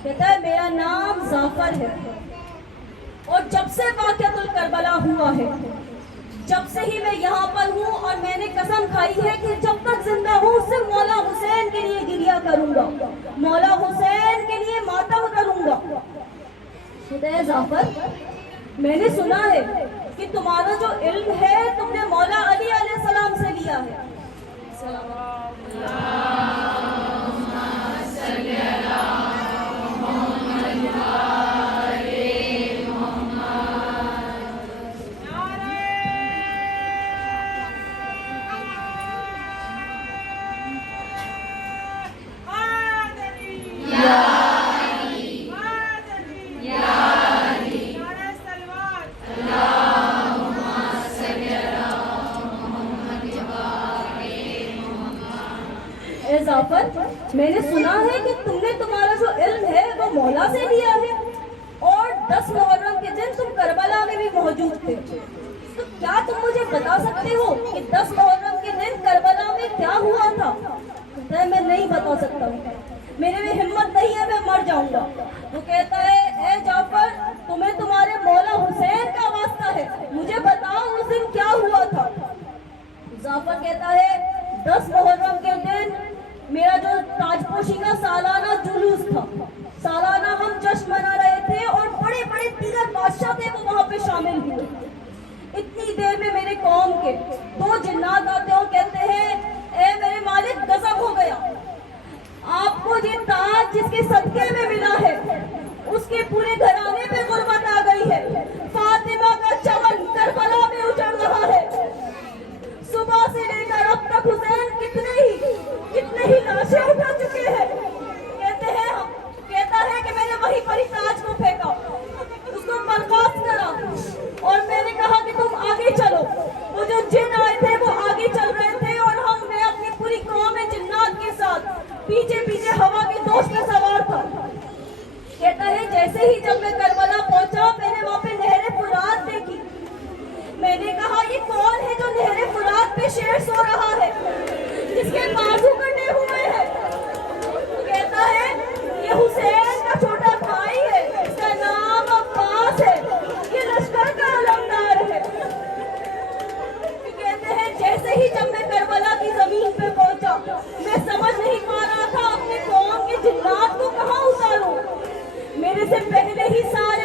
کہتا ہے میرا نام ظافر ہے اور جب سے واقعۃ الکربلا ہوا ہے جب سے ہی میں یہاں پر ہوں اور میں نے قسم کھائی ہے کہ جب تک زندہ ہوں صرف مولا حسین کے لیے گریہ کروں گا, مولا حسین کے لیے ماتم کروں گا. کہتا ہے ظافر میں نے سنا ہے کہ تمہارا جو علم ہے تم نے مولا علی علیہ السلام سے لیا ہے. میں نے سنا ہے کہ تم نے تمہارا جو علم ہے وہ مولا سے لیا ہے اور 10 محرم کے دن تم کربلا میں بھی موجود تھے. تو کیا تم مجھے بتا سکتے ہو کہ 10 محرم کے دن کربلا میں کیا ہوا تھا. میں نہیں بتا سکتا ہوں, میرے میں ہمت نہیں ہے, میں مر جاؤں گا. وہ کہتا ہے اے جعفر تمہیں تمہارے مولا حسین کا واسطہ ہے, مجھے بتاؤ اس دن کیا ہوا تھا. جعفر کہتا ہے 10 محرم کے دن میرا جو تاج پوشی کا سالانہ جلوس تھا, سالانہ ہم جشن منا رہے تھے اور بڑے بڑے دیگر بادشاہ تھے وہ وہاں پہ شامل ہوئے. اتنی دیر میں میرے قوم کے 2 جنات آتے اور کہتے ہیں اے میرے مالک غضب ہو گیا, آپ کو یہ تاج جس کے صدقے میں ملا ہے اس کے پورے گھرانے پہ غربت آ گئی ہے. فاطمہ کا چمن کربلا میں اجڑ رہا ہے. صبح سے لے کر اب تک حسین کتنے ہی لاشیں اٹھا چکے ہیں. کہتا ہے کہ میں نے وہیں پر ہی تاج کو پھینکا, اس کو برخاست کرا اور میں نے کہا کہ تم آگے چلو. وہ جو جن آئے تھے وہ آگے چل رہے تھے اور میں اپنی پوری قوم جنات کے ساتھ پیچھے پیچھے ہوا کے دوش میں سوار تھا. کہتا ہے جیسے ہی جب میں کربلا پہنچا میں نے وہاں پہ نہر فرات دیکھی. میں نے کہا یہ کون ہے جو نہر فرات پہ شیر سو رہا ہے جس کے بازو کٹے ہوئے ہیں. کہتا ہے یہ حسین کا چھوٹا بھائی ہے, اس کا نام عباس ہے, یہ لشکر کا علمدار ہے. کہتے ہیں جیسے ہی جب میں کربلا کی زمین پہ پہنچا میں سمجھ نہیں پا رہا تھا اپنے قوم کے جنات کو کہاں اتاروں. میرے سے پہلے ہی سارے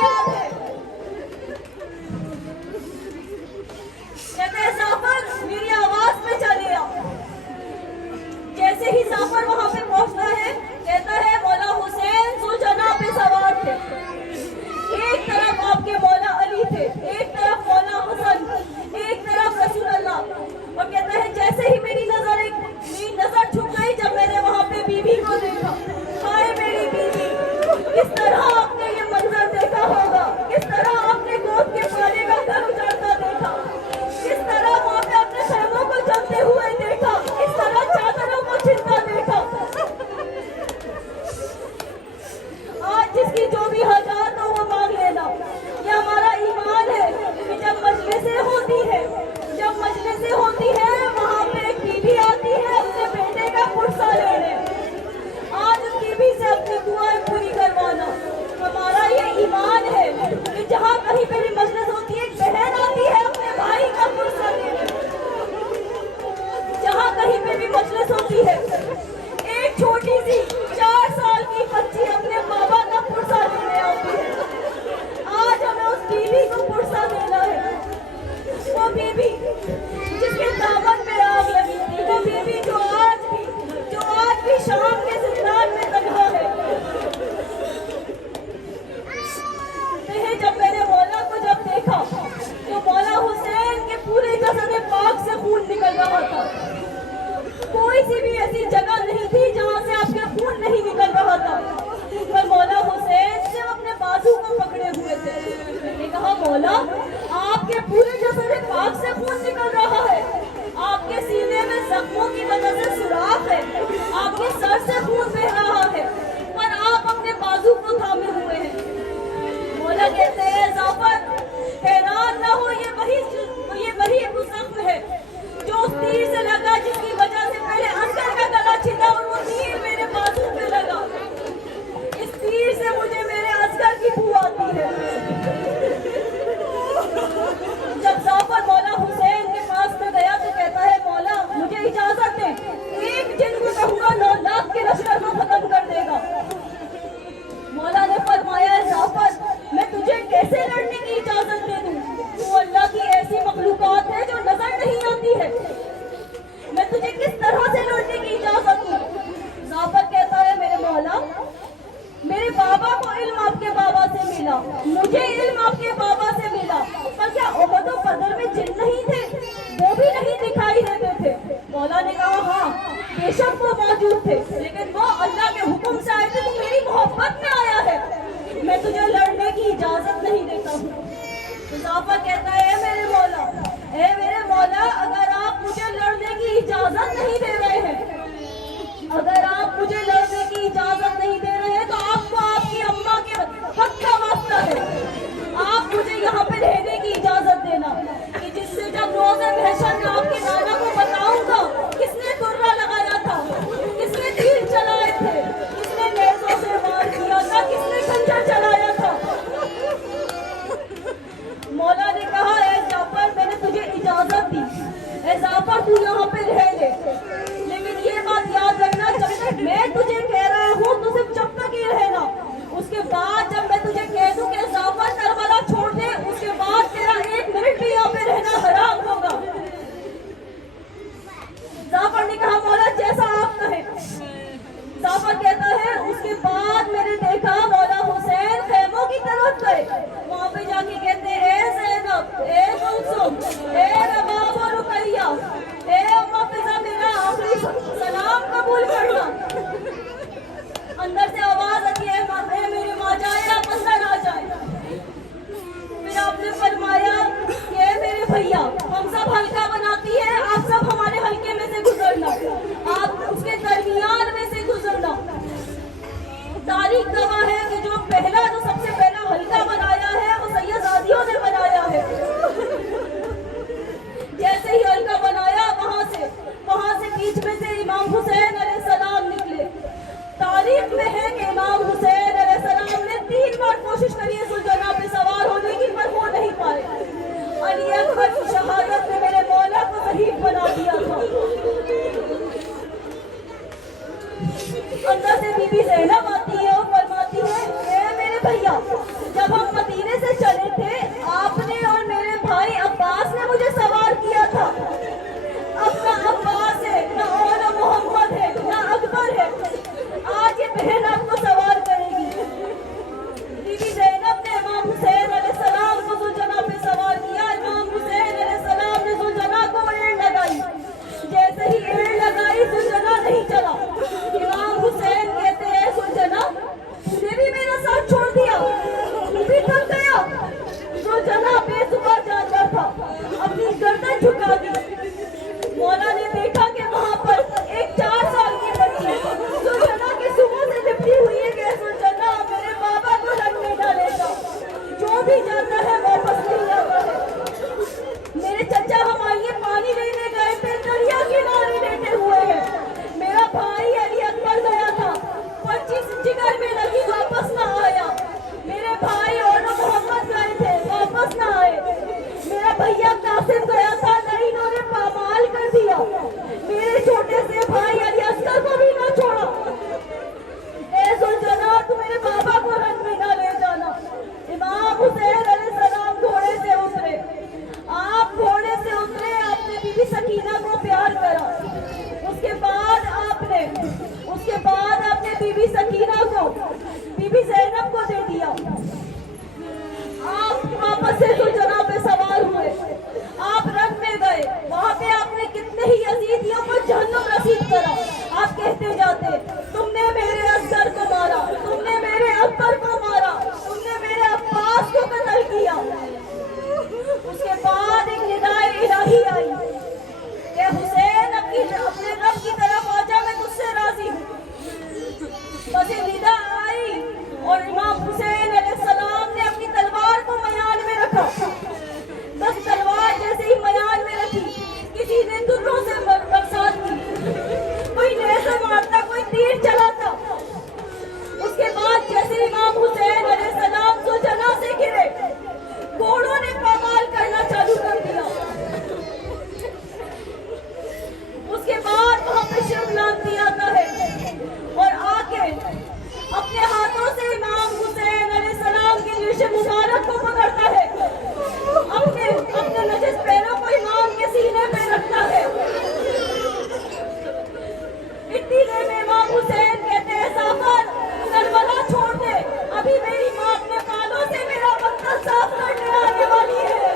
याद है। कहते हैं जाफर मेरी आवाज पे चले आओ। जैसे ही जाफर वहां पे पहुंचता है, कहता है मौला हुसैन सुलझना पे सवार थे। एक तरफ आपके मौला अली थे, एक तरफ मौला हसन, एक तरफ रसूल अल्लाह। और कहता है जैसे ही मेरी नजर झुक गई जब मैंने वहां पे बीवी को देखा। हाय मेरी बीवी, किस तरह आपने ये मंजर देखा होगा, किस तरह आपने गोद के पाले का घर उजाड़ता देखा, किस तरह वहां पे अपने खैमों को जलते हुए देखा, किस तरह चादरों को छिलता देखा। आज जिसकी जो भी हाजात हो वो मांग लेना। ये हमारा ईमान है कि जब मजलिसें होती है वहां पे एक बीवी आती है अपने बेटे का पुरसा लेने। आज उस बीवी से अपनी दुआएं पूरी करवाना। हमारा ये ईमान है कि जहाँ कहीं पे भी मजलिस होती है एक बहन आती है अपने भाई का पुरसा लेने। जहाँ कहीं पे भी मजलिस होती है एक छोटी सी 4 साल की बच्ची अपने बाबा का पुरसा लेने आती है। आज हमें उस बीवी को पुरसा देना है। वो बीवी जिसके दामन पे आग लगी थी, वो बीवी जो आज भी शाम के जिंदान में तन्हा है। जब मैंने मौला को देखा तो मौला हुसैन के पूरे जसद पाक से खून निकल रहा था। कोई सी भी ऐसी जगह नहीं थी जहाँ से आपके खून नहीं निकल रहा था। पर मौला हुसैन सिर्फ अपने बाजू को पकड़े हुए थे। मैंने कहा मौला आपके पूरे जसद पाक से खून निकल रहा है, आपके सीने में जख्मों की वजह से सुराख है, आपके सर से खून बह रहा है, पर आप अपने बाजू को थामे हुए हैं। मौला कहते हैं जाफर हैरान ना हो, ये वही वो जख्म है जो उस तीर से लगा जिसकी वजह से पहले असगर का गला छिला और वो तीर मेरे बाजू पे लगा। इस तीर से मुझे मेरे असगर की बू आती है। जब जाफर मौला हुसैन के पास में गया तो कहता है मौला मुझे इजाजत दे, एक जिन को कहूंगा 9 लाख के लश्कर को खत्म कर देगा। मौला ने फरमाया जाफर मैं तुझे कैसे लड़ने की इजाजत दे दूं? तू अल्लाह की ऐसी मखलूकात है जो नजर नहीं आती है। मैं तुझे किस तरह से लड़ने की इजाजत दूं? जाफर कहता है मेरे मौला मेरे बाबा को इल्म आपके बाबा से मिला, मुझे इल्म आपके बाबा से मिला, पर क्या उहद और बदर में जिन नहीं थे? वो भी नहीं दिखाई देते थे। मौला ने कहा हाँ बेशक वो मौजूद थे, लेकिन वो अल्लाह के हुक्म से आए थे। तू मेरी मोहब्बत में आया है, मैं तुझे लड़ने की इजाजत नहीं देता हूँ। तो जाफर कहता है मेरे मौला अगर आप मुझे लड़ने की इजाजत नहीं दे रहे हैं, अगर आप मुझे लड़ने की इजाजत नहीं दे रहे हैं तो आपको आपकी अम्मा के हक का वास्ता है। आप मुझे यहाँ पे रहने की इजाजत देना कि जिससे जब रोज़े महशर में आपके नाना को बताऊंगा किसने तुर्रा लगाया था, किसने तीर चलाए थे, किसने नेज़ों से वार किया था, किसने खंजर चलाया था। मौला ने कहा ए जाफर मैंने तुझे इजाजत दी, ए जाफर तू यहाँ पे रह ले, लेकिन ये बात याद रखना जब तक मैं तुझे कह रहा हूँ तो सिर्फ जब तक ही रहना। उसके बाद जब मैं तुझे कह दूं कि जाफर करबला छोड़ दे, उसके बाद तेरा 1 मिनट भी यहाँ पे रहना हराम होगा। जाफर ने कहा मौला जैसा आप कहें। जाफर कहता है उसके बाद मैंने देखा मौला हुसैन खैमों की तरफ गए, वहां पे जाके कहते ए ज़ैनब, ए कुलसुम, ए रबाब और रुकैया, ए अम्मा फिजा मेरा आखिरी सलाम कबूल करना। अंदर से आवाज आती है मेरी माँ जाए आप अंदर आ जाए। फिर आपने फरमाया ये मेरे भैया हम सब हल्का बनाती है, आप सब हमारे हल्के में से गुजरना, आप उसके दरमियान में से गुजरना। तारीख गवाह है कि जो सबसे पहला हल्का बनाया है वो सैयदादियों ने बनाया है। जैसे ही हल्का बनाया वहां से बीच में से इमाम हुसैन अलैहिस्सलाम निकले। तारीख में है कि इमाम हुसैन अलैहिस्सलाम ने 3 बार कोशिश करी है सुल्ताना पे सवार होने की, पर हो नहीं पाए। अली अकबर की शहादत ने मेरे मौला को शहीद बना दिया था। अंदर से बीबी ज़ैनब आती है और फरमाती है ए मेरे भैया जब हम बहन आपको सवार करेगी। बीबी ज़ैनब ने इमाम हुसैन अलैहिस्सलाम को सुलझना पे सवार किया। इमाम हुसैन अलैहिस्सलाम ने सुलझना को एड़ लगाई। जैसे ही एड़ लगाई सुलझना नहीं चला। इमाम हुसैन कहते हैं सुलझना तूने भी मेरा साथ छोड़ दिया, तू भी थक गया। सुलझना बेजुबान जानवर था, अपनी गर्दन झुका दी। मौला ने देखा कि वहां पर एक 4 साल की बच्ची सुलझना के सुबह से लिपटी हुई है कि सुलझना मेरे बाबा को रंग में डालेगा, जो भी जाता है वापस नहीं आता है। मेरे चचा हमारे पानी लेने गए थे, दरिया किनारे लेटे हुए हैं। मेरा भाई अली अकबर गया था, 25 जिगर में लगी, वापस ना आया। मेरे भाई और मोहम्मद गए थे, वापस ना आए। मेरा भैया कासिम गया था, लाइनों ने पामाल कर दिया। मेरे छोटे से भाई अली असगर को भी ना छोड़ा। ए सुलझना तू मेरे बाबा को रंग में ना ले जाना। इमाम हुसैन अलैहिस्सलाम घोड़े से उतरे। आप घोड़े से उतरे, आपने बीबी सकीना को प्यार करा। उसके बाद आपने बीबी सकीना को बीबी ज़ैनब को दे दिया। आप वापस से सुलझना पे सवार हुए, आप रंग में गए। वहां पे आपने कितने ही यजीदियों को जहन्नुम रसीद करा। आप कहते जाते तुमने मेरे असगर को मारा, तुमने मेरे अकबर को मारा, तुमने मेरे अब्बास को कत्ल किया। उसके बाद एक निदाए इलाही आई कि हुसैन अपने रब की तरफ आजा, मैं तुझसे राजी हूँ। बस ये निदा आई और इमाम हुसैन अलैहिस्सलाम ने अपनी तलवार को मयान में रखा। बस तलवार जैसे ही मयान में रखी, किसी ने दुर्रों से बरसात की, कोई नेज़े मारता, कोई तीर चलाता। उसके बाद जैसे इमाम हुसैन अलैहिस्सलाम सुलझना से गिरे, घोड़ों ने पामाल करना चालू कर दिया। उसके बाद वहां पे शिव लांती आता है और आके अपने हाथों से इमाम हुसैन अलैहिस्सलाम की रीश मुबारक को पकड़ता है, अपने नजिस पैरों को इमाम के सीने पे रखता है। इतनी देर में इमाम हुसैन कहते हैं साफर करबला छोड़ दे, अभी मेरी माँ अपने बालों से मेरा मक्तल साफ करने आने वाली है।